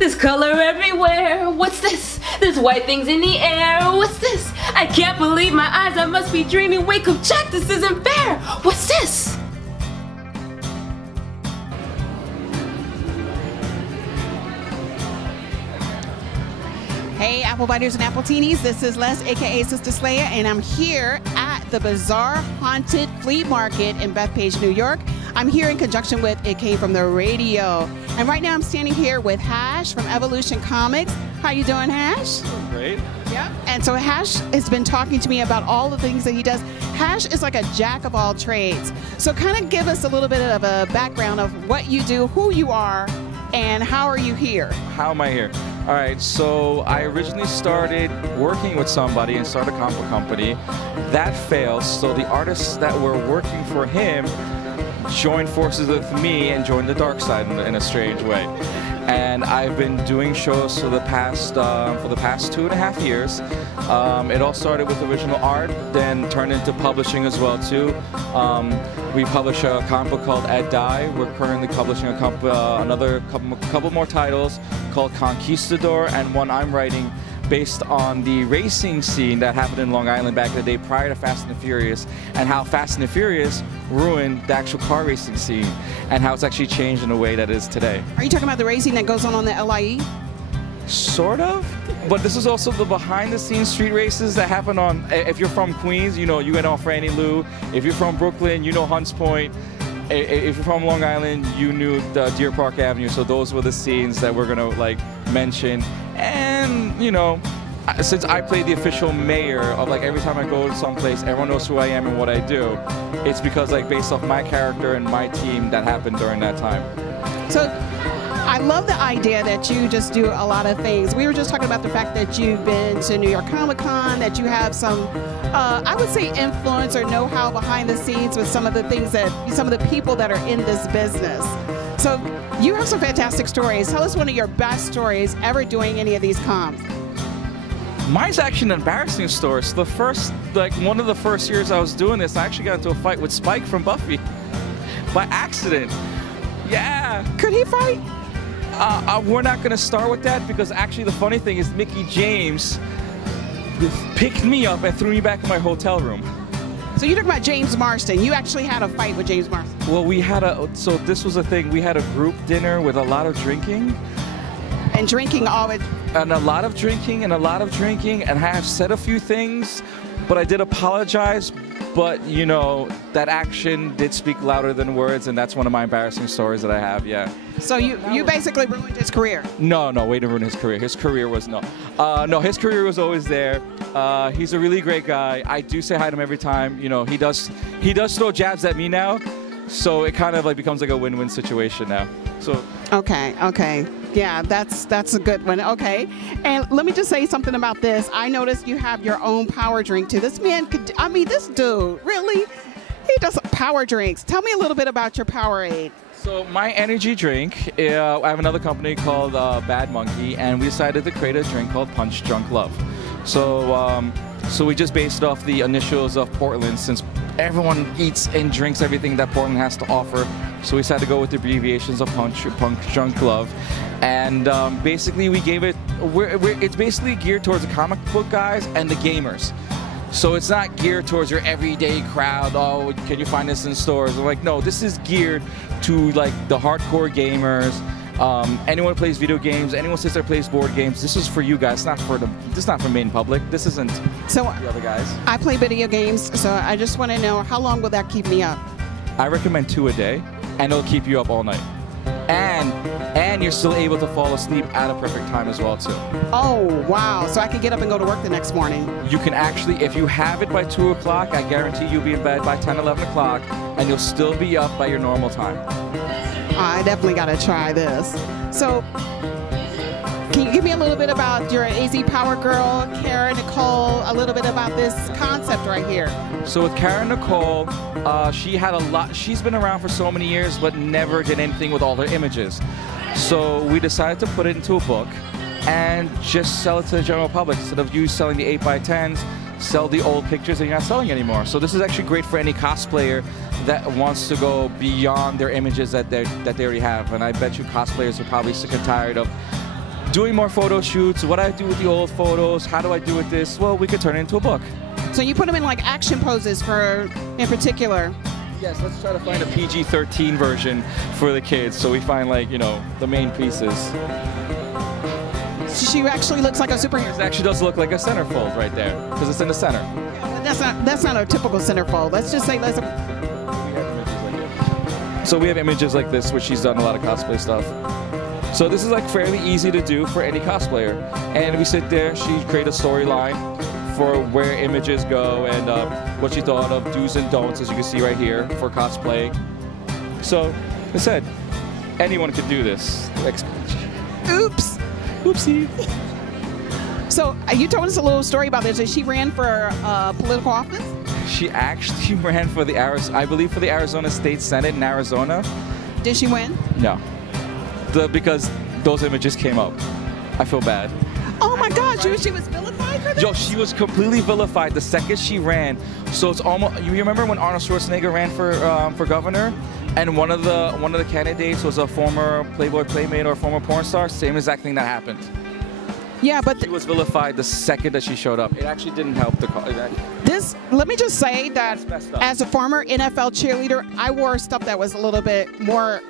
There's color everywhere. What's this? There's white things in the air. What's this? I can't believe my eyes. I must be dreaming. Wake up, check. This isn't fair. What's this? Hey, Apple Biters and Appletinis, this is Les, aka SistaSlaya, and I'm here at the Bizarre Haunted Flea Market in Bethpage, New York. I'm here in conjunction with It Came From the Radio. And right now I'm standing here with Hash from Evolution Comics. How you doing, Hash? Great. Yeah. And so Hash has been talking to me about all the things that he does. Hash is like a jack of all trades. So kind of give us a little bit of a background of what you do, who you are, and how are you here? How am I here? All right, so I originally started working with somebody and started a comic book company. That failed, so the artists that were working for him joined forces with me and joined the dark side in a strange way. And I've been doing shows for the past 2.5 years. It all started with original art, then turned into publishing as well too. We publish a comic book called Ed Die. We're currently publishing another couple more titles called Conquistador, and one I'm writing based on the racing scene that happened in Long Island back in the day prior to Fast and the Furious, and how Fast and the Furious ruined the actual car racing scene, and how it's actually changed in a way that is today. Are you talking about the racing that goes on the LIE? Sort of, but this is also the behind-the-scenes street races that happen on, if you're from Queens, you know, you get on Franny Lou. If you're from Brooklyn, you know Hunts Point. If you're from Long Island, you knew the Deer Park Avenue. So those were the scenes that we're gonna like mention. And you know, since I play the official mayor of like every time I go to someplace, everyone knows who I am and what I do. It's because like based off my character and my team that happened during that time. So I love the idea that you just do a lot of things. We were just talking about the fact that you've been to New York Comic Con, that you have some, I would say, influence or know-how behind the scenes with some of the things that, some of the people that are in this business. So you have some fantastic stories. Tell us one of your best stories ever doing any of these cons. Mine's actually an embarrassing story. So one of the first years I was doing this, I actually got into a fight with Spike from Buffy by accident. Yeah. Could he fight? We're not going to start with that because actually the funny thing is Mickey James picked me up and threw me back in my hotel room. So you're talking about James Marston. You actually had a fight with James Marston. Well, so this was a thing. We had a group dinner with a lot of drinking. And drinking always. And a lot of drinking and a lot of drinking. And I have said a few things, but I did apologize. But, you know, that action did speak louder than words, and that's one of my embarrassing stories that I have, yeah. So you basically ruined his career? No, way to ruin his career. His career was no, his career was always there. He's a really great guy. I do say hi to him every time. You know, he does throw jabs at me now, so it kind of like becomes like a win-win situation now. So. Okay. Yeah, that's a good one. Okay, and let me just say something about this. I noticed you have your own power drink too. This man could, I mean, this dude, really? He does power drinks. Tell me a little bit about your Powerade. So my energy drink, I have another company called Bad Monkey, and we decided to create a drink called Punch Drunk Love. So we just based it off the initials of Portland, since everyone eats and drinks everything that Portland has to offer. So we decided to go with the abbreviations of Punch Drunk Love. And basically we gave it, it's basically geared towards the comic book guys and the gamers. So it's not geared towards your everyday crowd. Oh, can you find this in stores? I'm like, no, this is geared to like the hardcore gamers. Anyone who plays video games, anyone who sits there plays board games. This is for you guys. This is not for main public. This isn't the other guys. I play video games, so I just want to know, how long will that keep me up? I recommend 2 a day, and it'll keep you up all night. And you're still able to fall asleep at a perfect time as well too. Oh, wow. So I can get up and go to work the next morning. You can actually, if you have it by 2 o'clock, I guarantee you'll be in bed by 10, 11 o'clock, and you'll still be up by your normal time. I definitely got to try this. So, can you give me a little bit about your AZ Power Girl, Kara Nicole, a little bit about this concept right here? So with Kara Nicole, she's been around for so many years, but never did anything with all her images. So we decided to put it into a book and just sell it to the general public. Instead of you selling the 8x10s, sell the old pictures that you're not selling anymore. So this is actually great for any cosplayer that wants to go beyond their images that they already have. And I bet you cosplayers are probably sick and tired of doing more photo shoots, what I do with the old photos, how do I do with this? Well, we could turn it into a book. So you put them in like action poses in particular. Yes, let's try to find a PG-13 version for the kids. So we find like, you know, the main pieces. She actually looks like a superhero. It actually does look like a centerfold right there because it's in the center. Yeah, but that's not a typical centerfold. Let's just say that's So we have images like this, which she's done a lot of cosplay stuff. So this is like fairly easy to do for any cosplayer. And we sit there, she create a storyline for where images go and what she thought of do's and don'ts, as you can see right here, for cosplay. So, like I said, anyone could do this. Oops. Oopsie. So you told us a little story about this. She ran for political office? She actually ran for the I believe for the Arizona State Senate in Arizona. Did she win? No. Because those images came up. I feel bad. Oh my God, she was vilified for this? Yo, she was completely vilified the second she ran. So it's almost, you remember when Arnold Schwarzenegger ran for governor? And one of the candidates was a former Playboy playmate or former porn star? Same exact thing that happened. Yeah, but she was vilified the second that she showed up. It actually didn't help the cause. Let me just say that as a former NFL cheerleader, I wore stuff that was a little bit more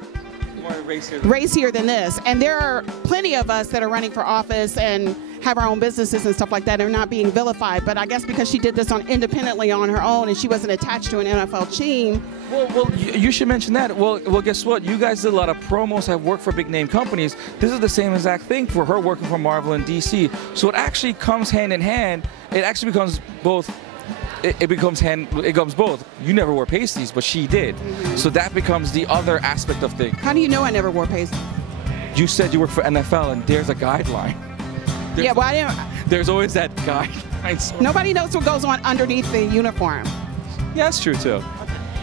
racier than this. And there are plenty of us that are running for office and have our own businesses and stuff like that and are not being vilified. But I guess because she did this independently on her own and she wasn't attached to an NFL team. Well, you should mention that. Well, guess what? You guys did a lot of promos, have worked for big name companies. This is the same exact thing for her working for Marvel and DC. So it actually comes hand in hand. It actually becomes both. It becomes both. You never wore pasties, but she did. Mm-hmm. So that becomes the other aspect of things. How do you know I never wore pasties? You said you work for NFL, and there's a guideline. There's always that guideline. So nobody knows what goes on underneath the uniform. Yeah, that's true too.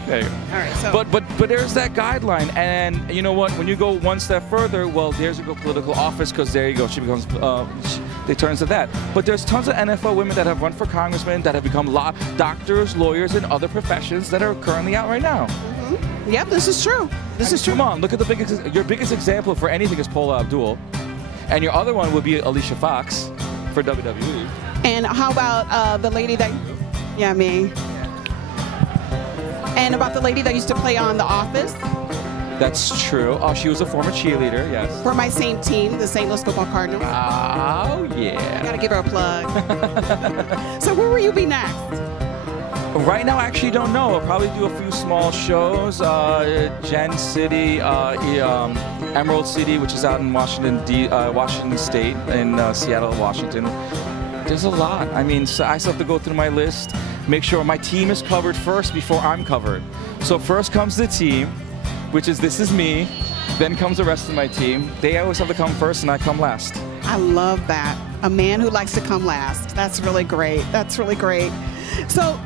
There you go. All right, so. But there's that guideline, and you know what? When you go one step further, well, there's a political office, because there you go. She becomes. They turn to that. But there's tons of NFL women that have run for congressmen, that have become doctors, lawyers, and other professions that are currently out right now. Mm-hmm. Yep, this is true. This is true. Come on, look at your biggest example for anything is Paula Abdul, and your other one would be Alicia Fox for WWE. And how about the lady that? Yeah, me. And about the lady that used to play on The Office? That's true. Oh, she was a former cheerleader, yes. For my same team, the St. Louis Football Cardinals. Oh, yeah. Gotta give her a plug. So where will you be next? Right now, I actually don't know. I'll probably do a few small shows. Gen City, Emerald City, which is out in Washington State, in Seattle, Washington. There's a lot. I mean, so I still have to go through my list, make sure my team is covered first before I'm covered. So first comes the team, which is this is me, then comes the rest of my team. They always have to come first and I come last. I love that. A man who likes to come last. That's really great. That's really great. So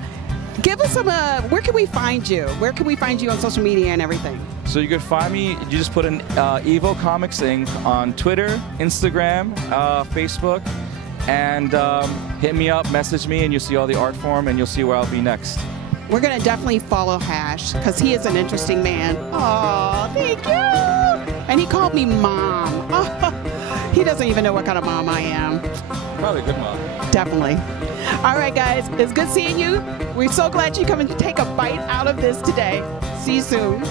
give us some, where can we find you? Where can we find you on social media and everything? So you can find me, you just put in Evo Comics Inc. on Twitter, Instagram, Facebook, and hit me up, message me, and you'll see all the art form and you'll see where I'll be next. We're going to definitely follow Hash because he is an interesting man. Oh, thank you. And he called me Mom. Oh, he doesn't even know what kind of mom I am. Probably a good mom. Definitely. All right, guys. It's good seeing you. We're so glad you come and take a bite out of this today. See you soon.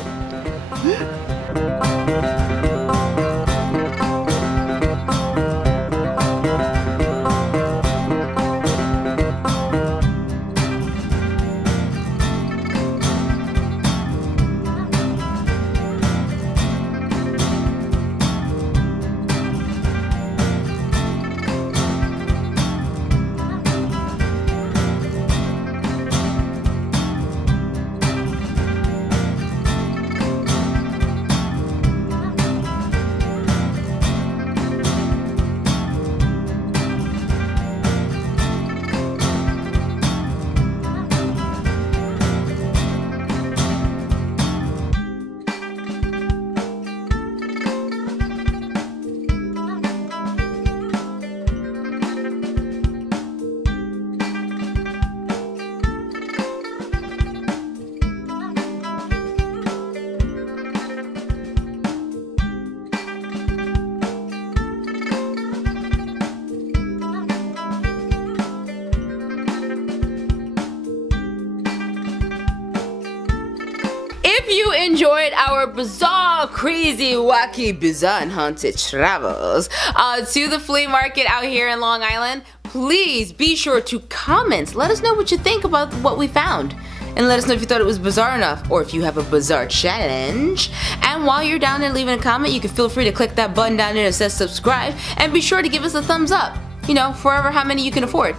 you enjoyed our bizarre, crazy, wacky, bizarre and haunted travels to the flea market out here in Long Island, please be sure to comment. Let us know what you think about what we found. And let us know if you thought it was bizarre enough, or if you have a bizarre challenge. And while you're down there leaving a comment, you can feel free to click that button down there that says subscribe, and be sure to give us a thumbs up. You know, forever how many you can afford.